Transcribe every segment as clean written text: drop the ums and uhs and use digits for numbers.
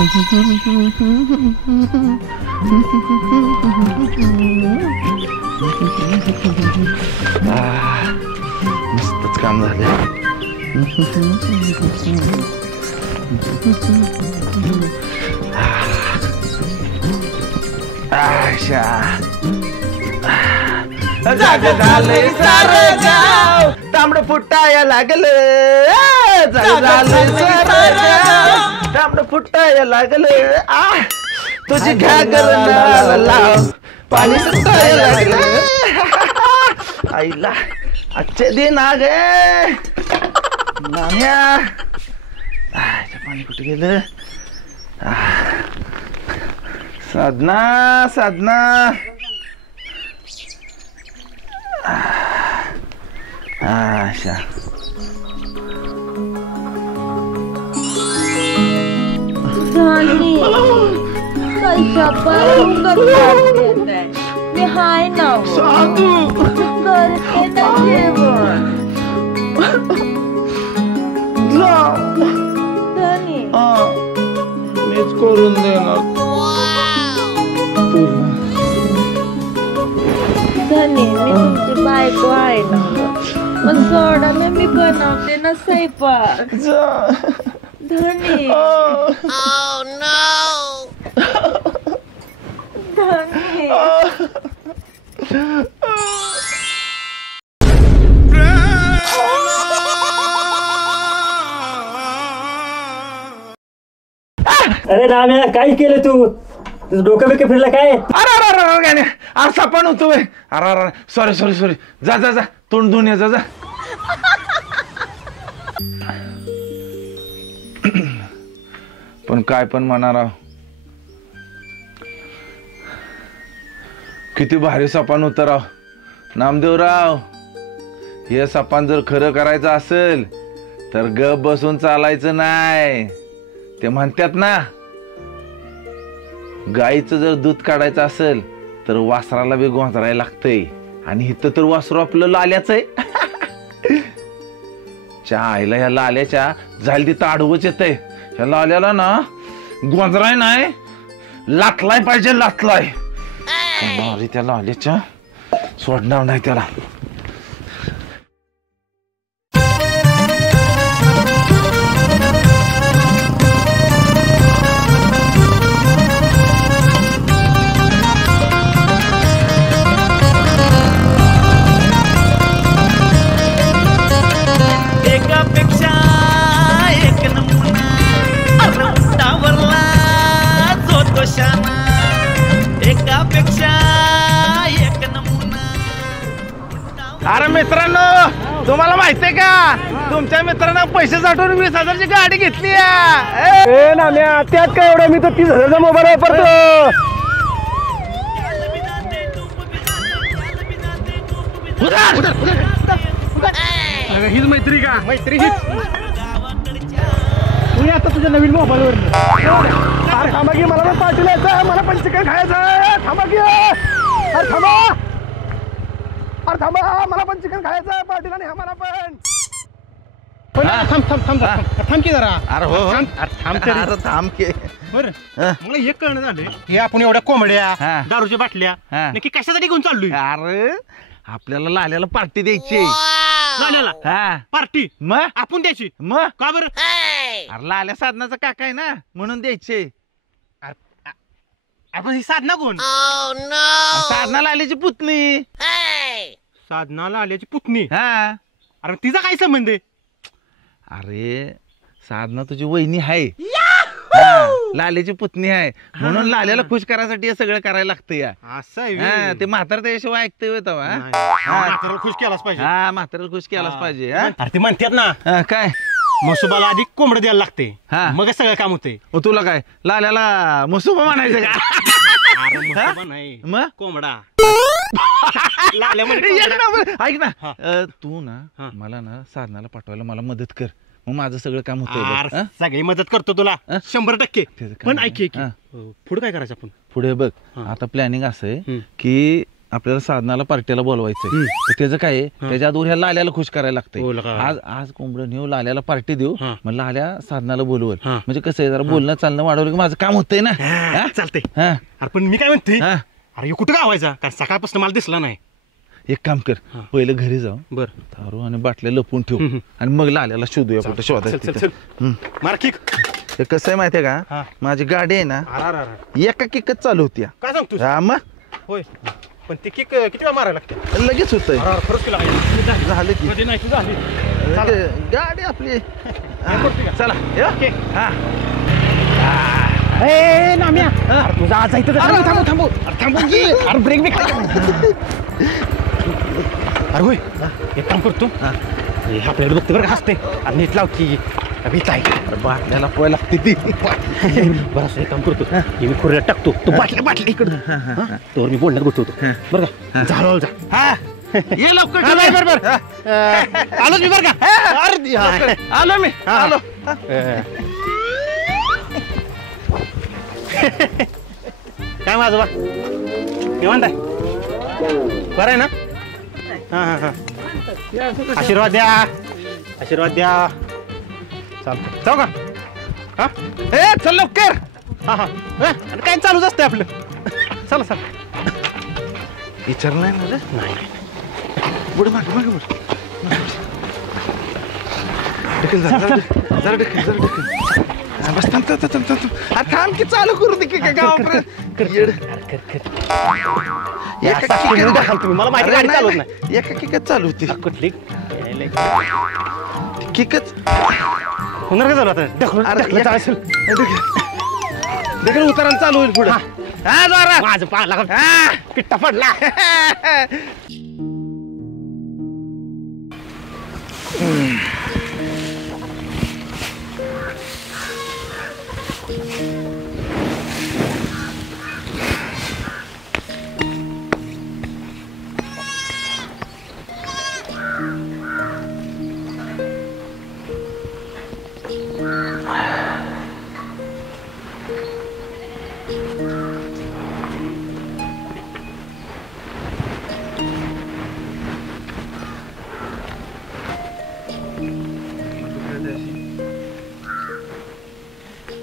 मस्तच काम झालं. जाग झालंय सारं गाव, तांबड फुटाया लागलं. जाग झालंय सारं गाव, तांबड फुटाया लागलं. तुझी घागर लाव, पाणी सुटायला लागलं. आईला आजचे दिन आ गे नाम्या. पाणी कुठे गेलं? साधना साधना. अच्छा मी हाय ना साधू करते ना जेवण. मीच करून देणार. धनी मी तुमची बायको आहे ना पण सोडा ना मी बनवते ना स्वयंपाक. धनी धनी अरे नाम्या काय केलं तू? तुझं डोकं बिकं फिरलं काय? अरे असा पण होतोय. अरे सॉरी सॉरी सॉरी. जा जा जा तोंड धुवून ये जा जा. पण काय पण म्हणा राव, किती भारी सपान होतं राव. नामदेवराव, हे सपान जर खरं करायचं असेल तर गप बसून चालायचं नाही. ते म्हणतात ना, गाईचं जर दूध काढायचं असेल तर वासराला बी गोंधरायला लागतंय. आणि इथं तर वासरू आपलं लाल्याच आहे. च्या आईला ह्या लाल्याच्या झाली तिथं आडवच येतंय. ह्या लाल्याला ना गोंधराय नाही, लाटलाय पाहिजे, लाटलाय. त्या लाल्याच्या सोडणार नाही त्याला. अरे मित्रांनो, तुम्हाला माहितीये का, तुमच्या मित्रांना पैसे साठवून 20,000ची गाडी घेतली आहे. नाम्या त्यात काय एवढं? मी तर 30,000चा मोबाईल वापरतो. हीच मैत्री का? मैत्री हीच. तू आता तुझ्या नवीन मोबाईल वर. अरे थांबा की, मला पण पार्टी यायचं, मला पण चिकन खायचं. थांबा की, अरे थांबा, अरे थांबा, मला पण चिकन खायचं पार्टीला. नाही मला पण. थांब थांब थांब थांब की जरा. अरे हो थांब थांब की. बरं, मला एक कळणं झालं, हे आपण एवढ्या कोंबड्या, दारूच्या बाटल्या नक्की कशासाठी घेऊन चाललोय? अरे आपल्याला लाल्याला पार्टी द्यायची. लाल्याला पार्टी मग आपण द्यायची? मग का बरं? अरे लाल्या साधनाचा काका आहे ना, म्हणून द्यायचे. आपण ही साधना कोण? साधना लाल्याची पुतणी. साधना लाल्याची पुतणी? हा. अरे तिचा काय संबंध आहे? अरे साधना तुझी वहिनी आहे, लाल्याची पुतणी आहे, म्हणून लाल्याला खुश करायसाठी हे सगळं करायला लागतं या. असं आहे? ते म्हातार त्याशिवाय ऐकतोय तेव्हा. म्हाताऱ्याला खुश केलाच पाहिजे. हा, म्हाताऱ्याला खुश केलाच पाहिजे. अरे ते म्हणतात ना, काय मसुबाला आधी कोंबडं द्यायला लागते, हा, मग सगळं काम होते. तुला काय लाल्याला मसुबा म्हणायचं का? मसुबा नाही, मग कोंबडा. ऐक ना, तू ना मला ना साधनाला पाठवायला मला मदत कर, मग माझं सगळं काम होतं. सगळी मदत करतो तुला 100%. पण ऐक, पुढे काय करायचं आपण? पुढे बघ, आता प्लॅनिंग असं आहे की आपल्याला साधनाला पार्टीला बोलवायचंय तर त्याचं काय आहे त्याच्या आधी ह्या लाल्याला खुश करायला लागतंय आज आज कोंबडं नेऊ लाल्याला पार्टी देऊ मग लाल्या साधनाला बोलवल म्हणजे कसं आहे जरा बोलणं चालणं वाढवलं की माझं काम होतंय ना चालतंय अरे पण मी काय म्हणते अरे कुठं गावायचा कारण सकाळपासून मला दिसला नाही एक काम कर पहिलं घरी जाऊ बर दारू आणि बाटल्या लपून ठेवू आणि मग लाल्याला शोधूया कुठं शोधायचं ते कसं आहे माहितीये का माझी गाडी आहे ना एका किकच चालू होती काय सांगतो हा मग होय पण ती किक किती वेळा मारायला लागते लगेच होतंय झालं की झाली गाडी आपली चला हा नाम्या तुझा आज थांबू थांबू थांबू की अरे ब्रेक बिक अरे होय एक काम करतो आपल्याला बघते बरं का हसते आणि नीट लाव की भीत आहे बाटल्याला पोय लागते ती बरं असं एक काम करतो मी खुर्यात टाकतो तो बाटल्या इकडं तोवर मी बोलण्यात गोठवतो बरं का झालं जा ये लवकर बरोबर आलोच मी बरं का आलो मी आलो काय माझं बा मी म्हणताय बरं आहे ना हां आशीर्वाद द्या चालतं जाऊ का हा चल लवकर आणि काय चालूच असतं आपलं चला चला विचारलं नाही मला नाही पुढे मागे मागे ढकल जरा ढकल बस थांब की चालू करू दे की गावापर्यंत मला माहिती गाडी चालवत नाही एका किकच चालू होती कुठली किकच होणार का चालू आता ढकल उतरायला चालू होईल पुढे माझं पाला पिट्टा पडला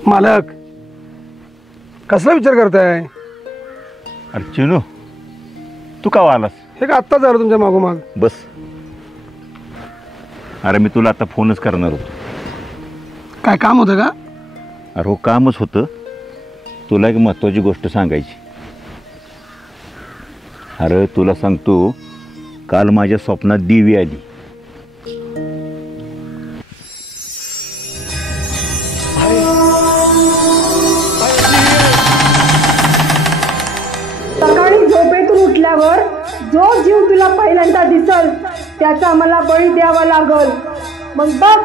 मालक कसला विचार करताय अरे चिनू तू का आलास हे का आत्ताच आलं तुमच्या मागोमाग बस अरे मी तुला आता फोनच करणार होतो काय काम होतं का अरे हो कामच होतं तुला एक महत्त्वाची गोष्ट सांगायची अरे तुला सांगतो काल माझ्या स्वप्नात देवी आली सकाळी झोपेतून उठल्यावर जो जीव तुला पहिल्यांदा दिसल त्याचा मला बळी द्यावा लागल मग बघ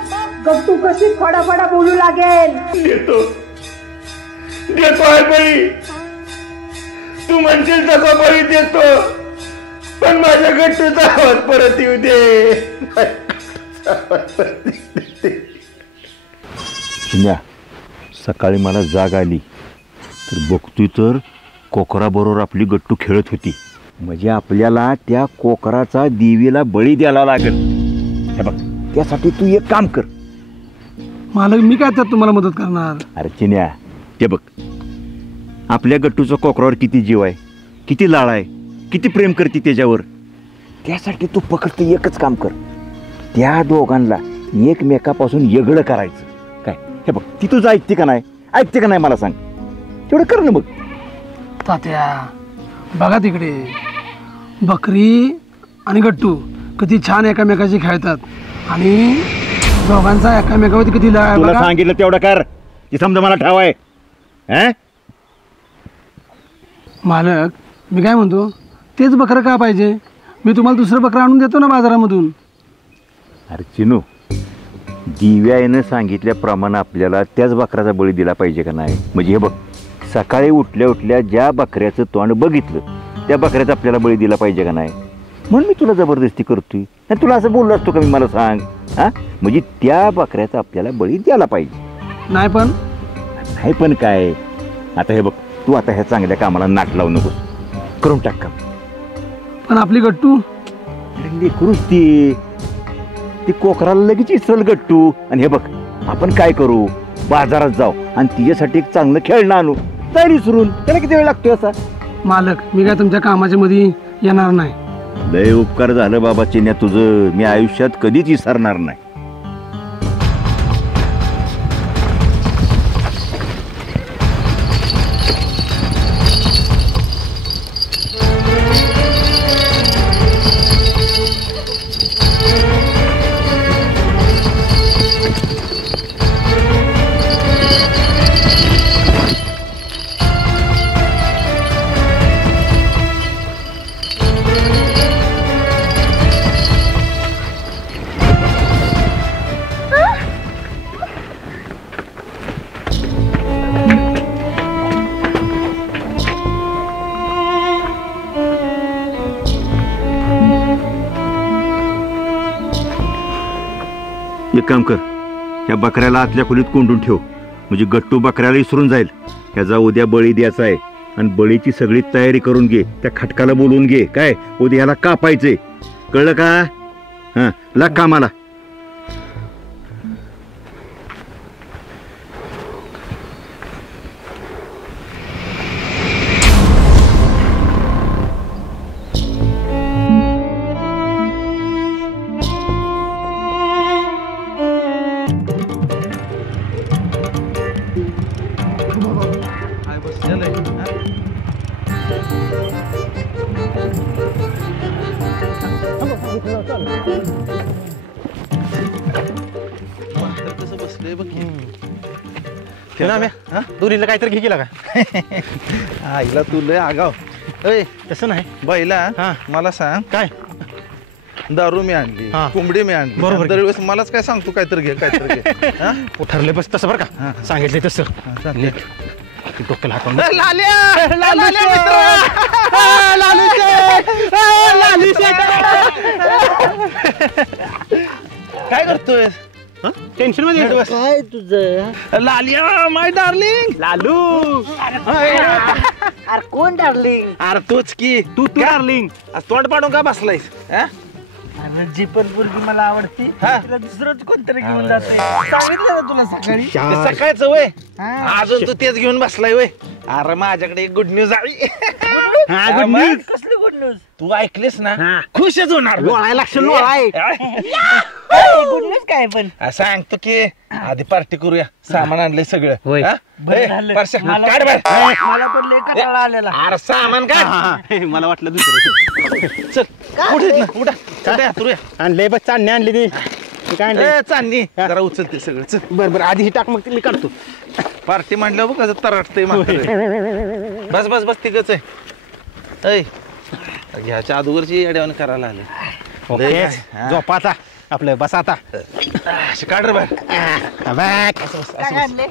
गट्टू कशी फडाफडा बोलू लागेल देतो बळी तू म्हणशील तसा बळी देतो पण माझ्या गट्टूचा आवाज परत येऊ दे चिन्या सकाळी मला जाग आली तर बघतोय तर कोकराबरोबर आपली गट्टू खेळत होती म्हणजे आपल्याला त्या कोकराचा देवीला बळी द्यायला लागेल हे बघ त्यासाठी तू एक काम कर मालक मी काय त्यात तुम्हाला मदत करणार अरे चिन्या ते बघ आपल्या गट्टूचा कोकरावर किती जीव आहे किती लाळ आहे किती प्रेम करते त्याच्यावर त्यासाठी तू फक्त एकच काम कर त्या दोघांना एकमेकापासून वेगळं करायचं काय हे बघ ती तुझं ऐकते का नाही मला सांग तेवढं कर ना बघ तात्या बघा तिकडे बकरी आणि गट्टू किती छान एकामेकाशी खेळतात आणि दोघांचा एकामेकावरती किती तुला सांगितलं तेवढं कर ती समजा मला ठावाय मालक मी काय म्हणतो तेच बकरं का पाहिजे मी तुम्हाला दुसरं बकरं आणून देतो ना बाजारामधून अरे चिनू दिव्यानं सांगितल्याप्रमाणे आपल्याला त्याच बकऱ्याचा बळी दिला पाहिजे का नाही म्हणजे हे बघ सकाळी उठल्या ज्या बकऱ्याचं तोंड बघितलं त्या बकऱ्याचा आपल्याला बळी दिला पाहिजे का नाही म्हणून मी तुला जबरदस्ती करतोय आणि तुला असं बोललो असतो का मी मला सांग म्हणजे त्या बकऱ्याचा आपल्याला बळी द्यायला पाहिजे नाही पण काय आता हे बघ तू आता ह्या चांगल्या कामाला नाक लावू नकोस करून टाक काम पण आपली गट्टू लेकरूच ती कोकराला लगेच इसरल गट्टू. आणि हे बघ आपण काय करू, बाजारात जाऊ आणि तिच्यासाठी एक चांगलं खेळणं आणू. तरी विसरून त्याला किती वेळ लागतोय असा. मालक मी काय तुमच्या कामाच्या मध्ये येणार नाही. लय उपकार झालं बाबा चिन्या तुझं, मी आयुष्यात कधीच विसरणार नाही. एक काम कर, ह्या बकऱ्याला आतल्या खोलीत कोंडून ठेव, म्हणजे गट्टू बकऱ्याला विसरून जाईल. ह्याचा उद्या बळी द्यायचा आहे आणि बळीची सगळी तयारी करून घे. त्या खटकाला बोलवून घे, काय उद्या ह्याला कापायचे, कळलं का? हां लाग कामाला. दुरीला काहीतरी घे केला का? आईला तू लय आगाव. अय तसं नाही बाईला मला सांग, काय दारू मी आणली, कोंबडी मी आणली, बरोबर. दरवेळेस मलाच काय सांगतो काहीतरी घे काहीतरी घे. ठरले बस तसं बरं का, सांगितले तसं. डोक्याला हात काय करतोय? टेन्शन मध्ये काय तुझं लालिया माय डार्लिंग. लालू. अरे कोण डार्लिंग? अरे तूच की तू डार्लिंग. तोंड पाडून का बसलायस? अरे जी पण मुलगी मला आवडते तिला दुसरंच कोणतरी घेऊन जाते. सांगितलं ना तुला सकाळी. सकाळचं वय अजून तू तेच घेऊन बसलाय वय. अरे माझ्याकडे एक गुड न्यूज आहे. कसली गुड न्यूज? तू ऐकलीस ना, खुशच होणार. गुड न्यूज काय पण? सांगतो की आधी पार्टी करूया. सामान आणलंय सगळं. बरं झालं. मला पण लय कंटाळा आलेला. अरे सामान काय, मला वाटलं दुसरं. चल कुठे उठा आणले बस चांदणी आणली ती. काय आणले? चांदणी जरा उचलते सगळं. चल बरं बरं आधी ही टाक, मग मी काढतो. पार्टी म्हणलं बघ कसं तराटतंय म्हातारं. बस बस बस तिघच आहे. ऐ ह्याच्या अगोदरची अडवण करायला आले. ओके झोपाचा आपलं बस आता. काढ रे बाहेर. काय आणले?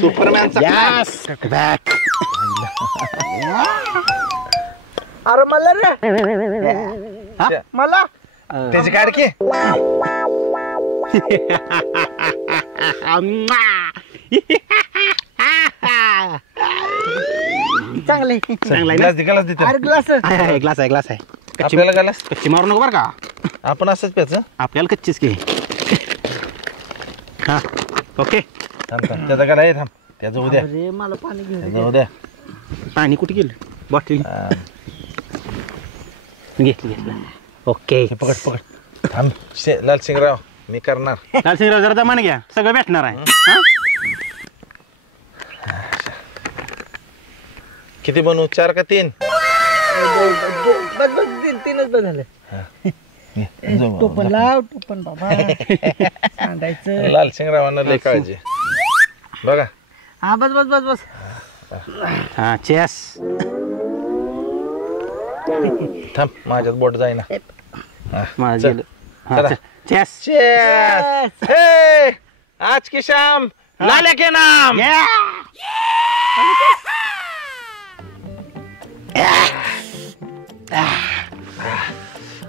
सुपरमॅनचा अरे मला रे मला त्याची काढ की. चांगले ग्लास दे ग्लास दे. अरे ग्लास ग्लास आहे ग्लास आहे. आपल्याला ग्लास कच्ची मारू नको बरं का, आपण असंच प्याचं. आपल्याला कच्चीच की. हा ओके. थांब थांब त्याचा गाला थांब. त्याचं उद्या अरे मला पाणी घेऊन त्याचं उद्या. पाणी कुठे गेलं? बॉटल घेतलं. ओके पकड पकड. थांब लालसिंगराव मी करणार. लालसिंगराव जरा जमान घ्या, सगळं भेटणार आहे. किती बनवू, 4 का 3? बस बस तीनच बस झालं. टोपण लाव टोपण बाबा. सांगायचं लालसिंगरावांना लय काळजी बघा. हा बस बस बस बस. हा चेस. थांब माझ्यात बोट जाईना. माझं गेलं. चला. चेस. चेस. हे आज की शाम लाल्या के नाम.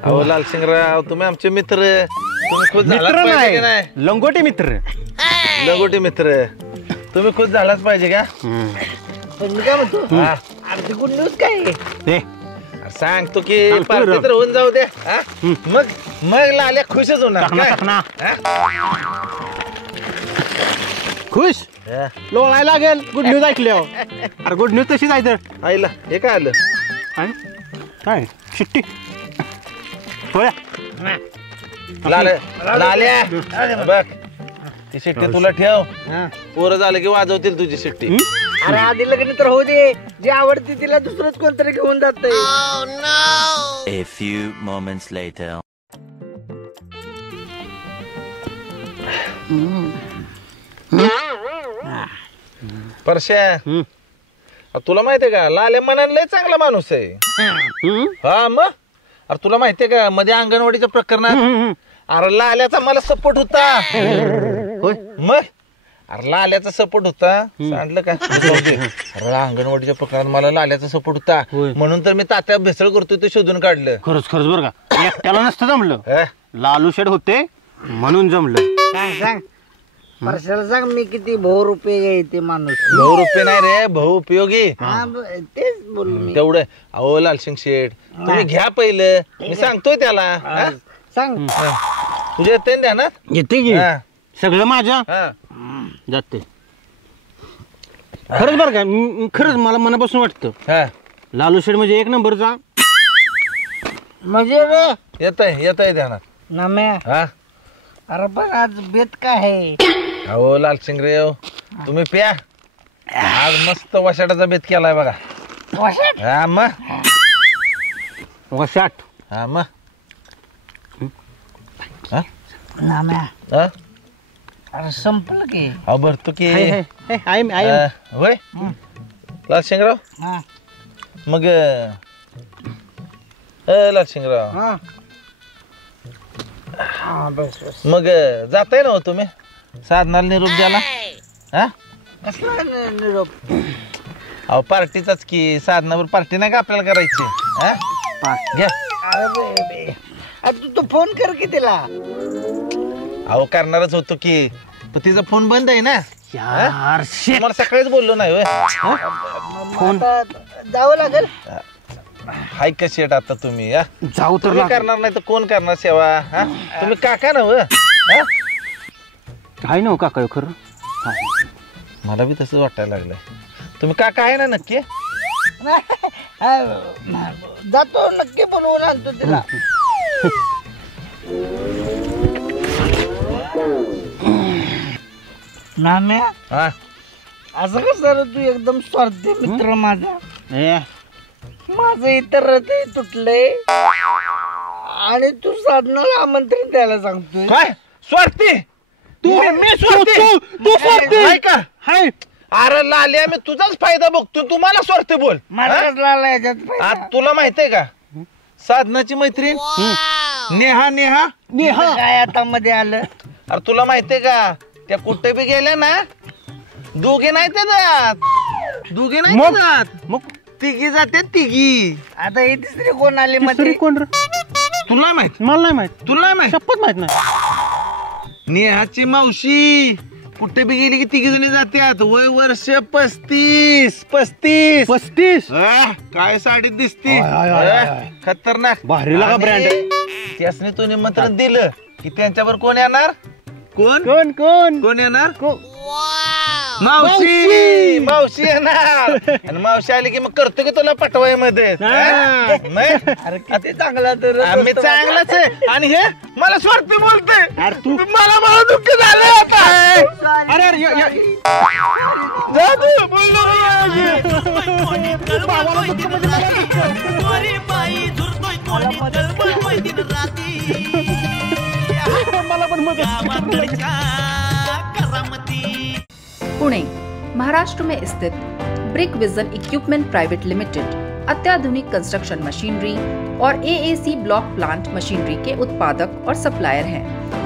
अहो लालसिंगराव तुम्ही आमचे मित्र. तुम्ही खुश झालाच मित्र पाहिजे की नाही, लंगोटे मित्र. लगोटी मित्र. तुम्ही खुश झालाच पाहिजे का? पण मी काय म्हणतो हा. अरे गुड न्यूज काय आहे? अरे सांगतो की पार्टी तर होऊन जाऊ दे हा? मग लाल्या खुशच होणार काय? खुश हा. लोळायला लागेल गुड न्यूज ऐकल्यावर. अरे गुड न्यूज तशीच आहे तर. आईला हे काय आलं? काय शिट्टी थोड्या लाल्या बघ ती शिट्टी तुला ठेव. पोरं झालं की वाजवतील तुझी शिट्टी. अरे आधी लग्न तर होऊ दे, जे आवडते तिला दुसरंच कोणतरी घेऊन जात. A few moments later. परश्या तुला माहितीये का लाल्या मनाने लय चांगला माणूस आहे. हा मग अरे तुला माहितीये का मध्ये अंगणवाडीच्या प्रकरणात अरे लाल्याचा मला सपोर्ट होता. मग अरे लाल्याचा सपोर्ट होता सांगलं का? अरे अंगणवाडीच्या प्रकरणात मला लाल्याचा सपोर्ट होता म्हणून तर मी तात्या भेसळ करतोय ते शोधून काढलं. खरंच खरंच बरं का, एकट्याला नसतं जमलं, हा? लालू शेड होते म्हणून जमलं. सांग परशाला सांग मी किती भाऊ रुपये येते माणूस. भाऊ रुपये नाही रे भाऊ उपयोगी. तेच बोललो मी. तेवढं अहो लालसिंग शेठ तुम्ही घ्या पहिलं मी सांगतोय त्याला. हा? सांग तुझ्या येते द्या ना येते की हा. सगळं माझ्या हा. जाते. खरंच बरं का, खरंच मला मनापासून वाटतं हा. लालू शेड म्हणजे एक नंबरचा. म्हणजे रे येतंय ध्यानात. नम्या हा अरे पण आज बेत काय आहे? अहो लालसिंग रे तुम्ही प्या आज मस्त वशाटाचा बेत केलाय बघा. वाशाट हा मग वशाट हा मग नम्या हा? अरे संपलं की. अहो भरतो की आहे. होय लालसिंगराव हा मग लालसिंगराव हा हा बस बस. मग जाताय ना हो तुम्ही साधनाला निरोप द्याला. हा कसला निरोप? अहो पार्टीचाच की साधनावर पार्टी नाही का आपल्याला करायची. हा घ्या. अरे बे अरे तू फोन कर की तिला. अहो करणारच होतो की पण तिचा फोन बंद आहे ना. यार शेट. मला सकाळीच बोललो नाही होय. फोन आता जावं लागेल. हाय का शेट आता तुम्ही हा? जाऊ तर तुम्ही लागेल. करणार नाही तर कोण करणार सेवा. हा तुम्ही काका ना होय. हा? आहे ना हो काका खरं. मला बी तसंच वाटायला लागलंय. तुम्ही काका आहे ना नक्की? जातो नक्की बोलवून आणतो तिला. नाम्या हा असं कसं रे तू एकदम स्वार्थी मित्र माझा. माझं इतर हृदय तुटलंय आणि तू साधनाला आमंत्रण द्यायला सांगतोय. काय स्वार्थी मी स्वार्थी तू स्वार्थी. नाही का? हाय अरे लाल्या मी तुझाच फायदा बघतो तुम्हाला स्वार्थी बोल. मला हा? कसला आला याच्यात फायदा? आज तुला माहितीये का साधनाची मैत्रीण नेहा नेहा नेहा काय आता मध्ये आलं? अरे तुला माहितीये का त्या कुठे बी गेल्या ना दोघे नाही ते जात. दोघे नाही ते जात मग तिघी जाते तिघी. आता ही तिसरी कोण आली मध्ये? तिसरी कोण रे? तुला नाही माहित मला नाही माहित. तुला नाही माहित शपथ माहित नाही. नेहाची मावशी कुठे बी गेली की तिघी जणी जात्यात. वय वर्ष 35. काय साडीत दिसती. खतरनाक भारीला का brand? त्यासने तू निमंत्रण दिलं की त्यांच्यावर कोण येणार? कोण कोण कोण कोण येणार? मावशी मावशी येणार. आणि मावशी आली की मग करतो की तुला पटवाय मध्ये. अरे किती चांगला तर आम्ही चांगलाच आहे आणि हे मला स्वार्थी बोलते. अरे तू मला दुःख झालं आता. अरे अरे जा तू, बोलू नको. मला पण पुणे महाराष्ट्र में स्थित brick vision equipment private limited अत्याधुनिक कंस्ट्रक्शन मशीनरी और एएसी ब्लॉक प्लांट मशीनरी के उत्पादक और सप्लायर हैं।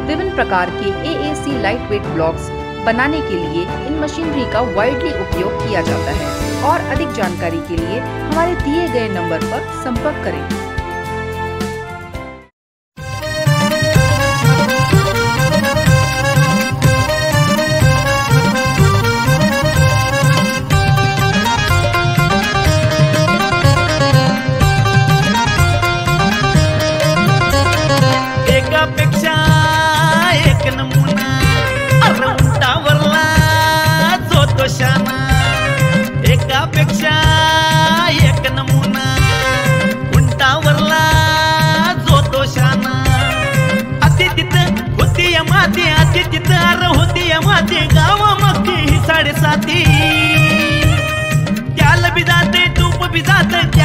विभिन्न प्रकार के एएसी लाइट वेट ब्लॉक्स बनाने के लिए इन मशीनरी का वाइडली उपयोग किया जाता है और अधिक जानकारी के लिए हमारे दिए गए नंबर पर संपर्क करें।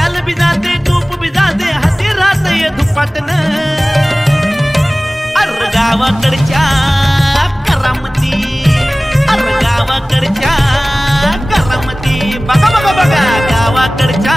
घाल बी जाते टूप बी जाते हाती राहते धुपाटन अर गावाकडच्या करामती अर गावाकडच्या करामती बघा बघा बघा गावाकडच्या